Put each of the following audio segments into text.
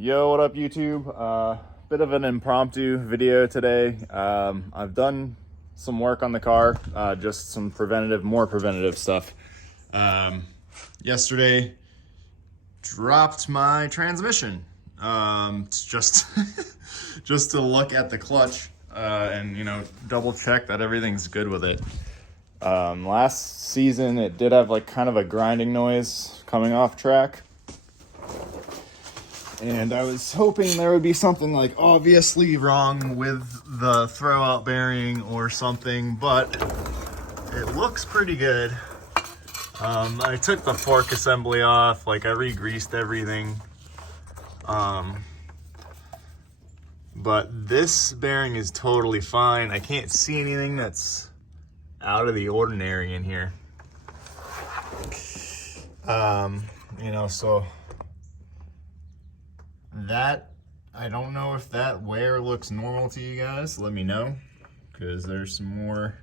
Yo, what up YouTube? Bit of an impromptu video today. I've done some work on the car, just some more preventative stuff. Yesterday, dropped my transmission. Just, just to look at the clutch and, double check that everything's good with it. Last season, it did have like kind of a grinding noise coming off track. And I was hoping there would be something like obviously wrong with the throwout bearing or something, but it looks pretty good. I took the fork assembly off, like I re-greased everything. But this bearing is totally fine. I can't see anything that's out of the ordinary in here. So that, I don't know if that wear looks normal to you guys. Let me know, because there's some more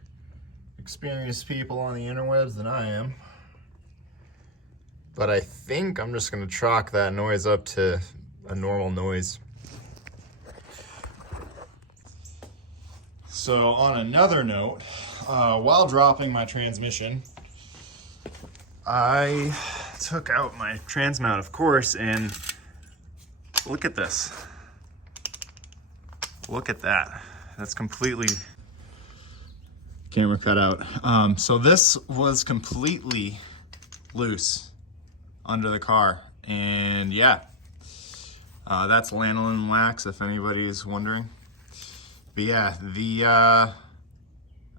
experienced people on the interwebs than I am. But I think I'm just gonna chalk that noise up to a normal noise. So on another note, while dropping my transmission, I took out my trans mount, of course, and look at this. Look at that. That's completely camera cut out. So this was completely loose under the car, and yeah, that's lanolin wax if anybody's wondering. But yeah,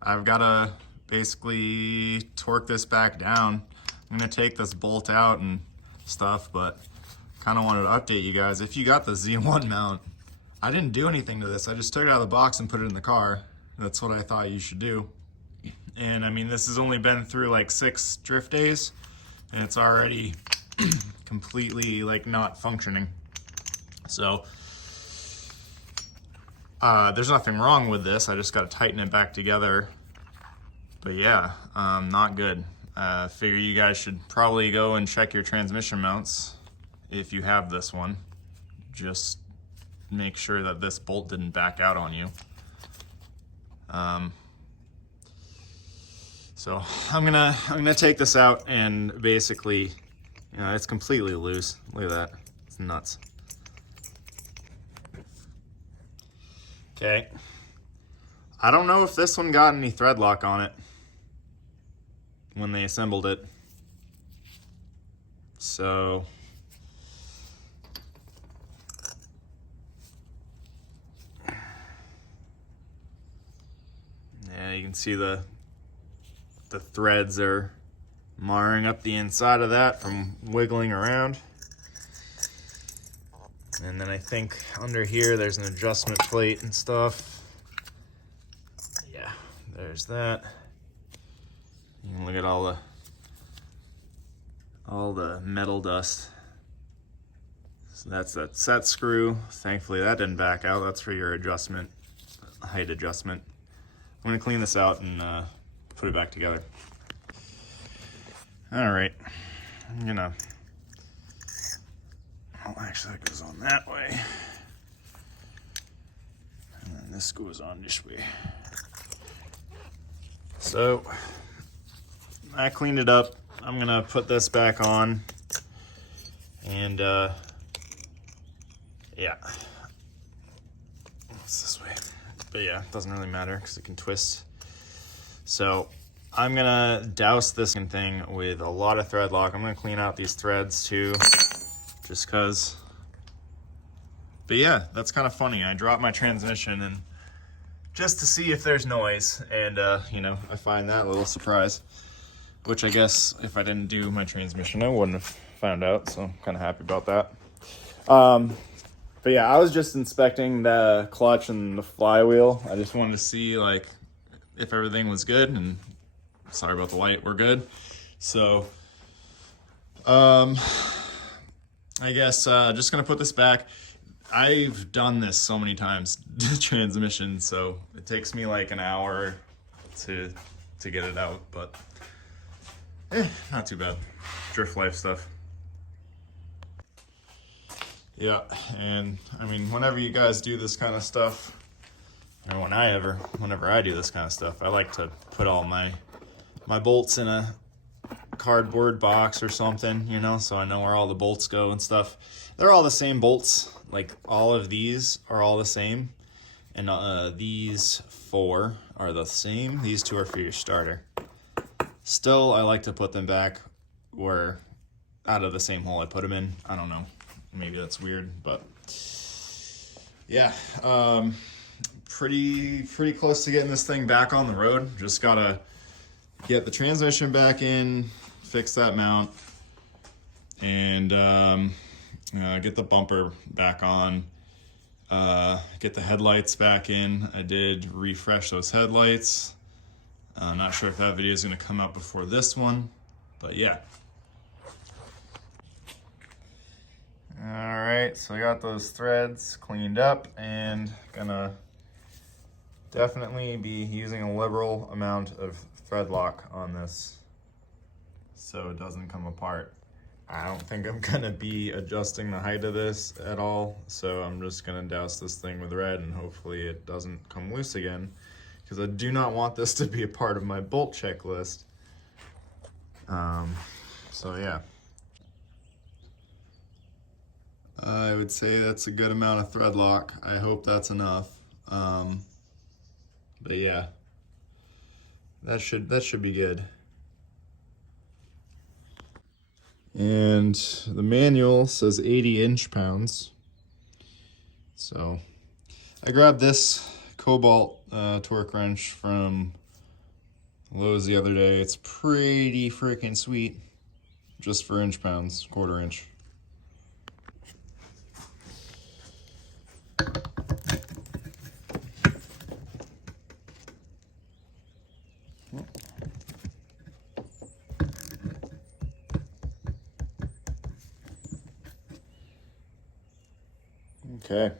I've got to basically torque this back down. I'm gonna take this bolt out and stuff, but kind of wanted to update you guys. If you got the Z1 mount, I didn't do anything to this. I just took it out of the box and put it in the car. That's what I thought you should do. And I mean, this has only been through like 6 drift days, and it's already completely like not functioning. So there's nothing wrong with this. I just got to tighten it back together. But yeah, not good. Figure you guys should probably go and check your transmission mounts if you have this one. Just make sure that this bolt didn't back out on you. So I'm gonna take this out, and basically, it's completely loose. Look at that, it's nuts. Okay, I don't know if this one got any thread lock on it when they assembled it. So yeah, you can see the threads are marring up the inside of that from wiggling around. And then I think under here there's an adjustment plate and stuff. Yeah, there's that. You can look at all the metal dust. So that's that set screw. Thankfully that didn't back out. That's for your adjustment, height adjustment. I'm gonna clean this out and put it back together. All right, actually that goes on that way. And then this goes on this way. So I cleaned it up. I'm gonna put this back on, and yeah, it's this way. But yeah, it doesn't really matter because it can twist. So I'm gonna douse this thing with a lot of thread lock. I'm gonna clean out these threads too, just cause. But yeah, that's kind of funny. I dropped my transmission and just to see if there's noise, and I find that a little surprise, which I guess if I didn't do my transmission, I wouldn't have found out. So I'm kind of happy about that. But yeah, I was just inspecting the clutch and the flywheel. I just wanted to see like if everything was good, and sorry about the light, we're good. So I guess just gonna put this back. I've done this so many times, transmission, so it takes me like an hour to get it out, but not too bad. Drift life stuff. Yeah, and I mean, whenever you guys do this kind of stuff, or whenever I do this kind of stuff, I like to put all my bolts in a cardboard box or something, you know, so I know where all the bolts go and stuff. They're all the same bolts. Like, all of these are all the same, and these 4 are the same. These 2 are for your starter. Still, I like to put them back where, out of the same hole I put them in. I don't know, maybe that's weird, but yeah, pretty close to getting this thing back on the road. Just gotta get the transmission back in, fix that mount, and get the bumper back on, get the headlights back in. I did refresh those headlights. I'm not sure if that video is going to come out before this one, but yeah. All right, so I got those threads cleaned up and gonna definitely be using a liberal amount of thread lock on this so it doesn't come apart. I don't think I'm gonna be adjusting the height of this at all, so I'm just gonna douse this thing with red and hopefully it doesn't come loose again, because I do not want this to be a part of my bolt checklist. So yeah. I would say that's a good amount of thread lock. I hope that's enough. But yeah, that should be good. And the manual says 80 inch-pounds. So I grabbed this Cobalt torque wrench from Lowe's the other day. It's pretty freaking sweet, just for inch-pounds, 1/4 inch. Okay.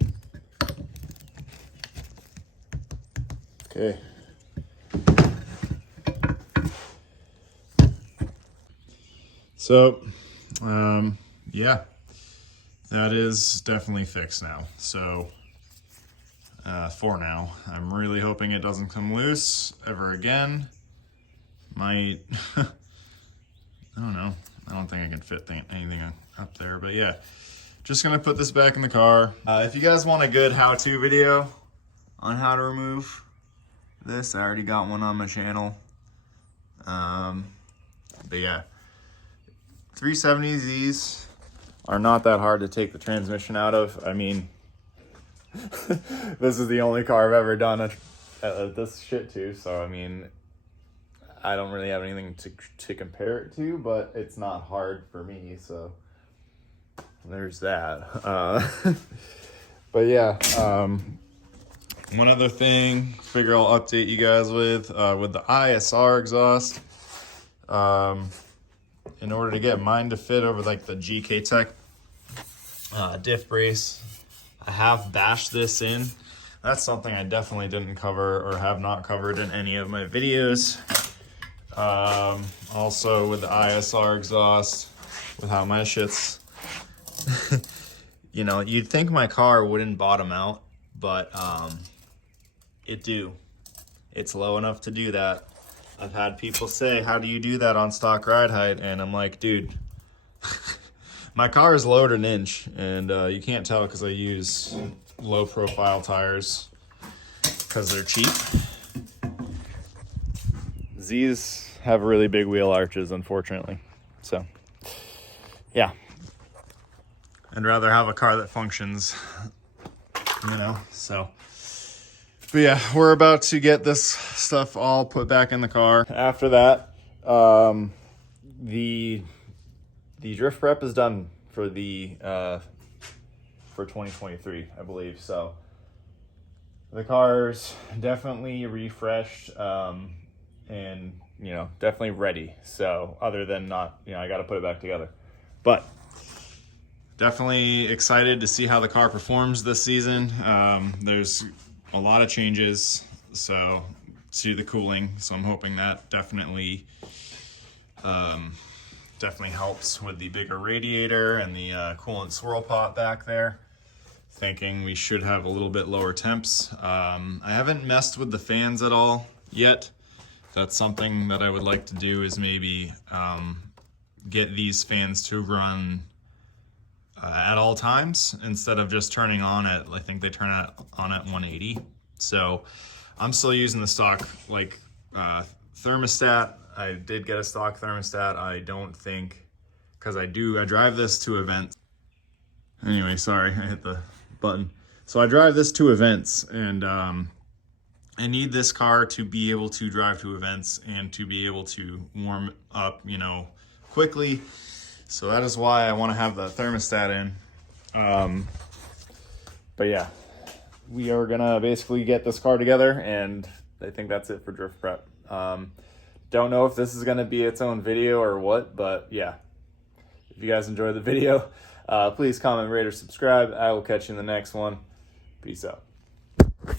Okay. So, yeah, that is definitely fixed now. So, for now, I'm really hoping it doesn't come loose ever again. Might, I don't know. I don't think I can fit anything up there, but yeah. Just gonna put this back in the car. If you guys want a good how-to video on how to remove this, I already got one on my channel. But yeah, 370Zs are not that hard to take the transmission out of. I mean, this is the only car I've ever done this shit to, so I mean, I don't really have anything to compare it to, but it's not hard for me, so there's that. But yeah, one other thing, figure I'll update you guys with the ISR exhaust. In order to get mine to fit over like the GK Tech diff brace, I have bashed this in. That's something I definitely didn't cover or have not covered in any of my videos. Also with the ISR exhaust, with how my shit's you know, you'd think my car wouldn't bottom out, but it do. It's low enough to do that. I've had people say, how do you do that on stock ride height? And I'm like, dude, my car is lowered an inch, and you can't tell because I use low profile tires because they're cheap. Z's have really big wheel arches, unfortunately. So, yeah. I'd rather have a car that functions, you know, so. But yeah, we're about to get this stuff all put back in the car. After that, the drift prep is done for for 2023, I believe. So the car's definitely refreshed, and you know, definitely ready. So other than not, you know, I got to put it back together, but definitely excited to see how the car performs this season. There's a lot of changes to the cooling, so I'm hoping that definitely Definitely helps with the bigger radiator and the coolant swirl pot back there. Thinking we should have a little bit lower temps. I haven't messed with the fans at all yet. That's something that I would like to do, is maybe get these fans to run at all times instead of just turning on at, I think they turn on at 180. So I'm still using the stock like thermostat. I did get a stock thermostat. I don't think, because I drive this to events. Anyway, sorry, I hit the button. So I drive this to events, and I need this car to be able to drive to events and to be able to warm up, you know, quickly. So that is why I want to have the thermostat in. But yeah, we are gonna basically get this car together, and I think that's it for drift prep. Don't know if this is gonna be its own video or what, but yeah. If you guys enjoyed the video, please comment, rate, or subscribe. I will catch you in the next one. Peace out.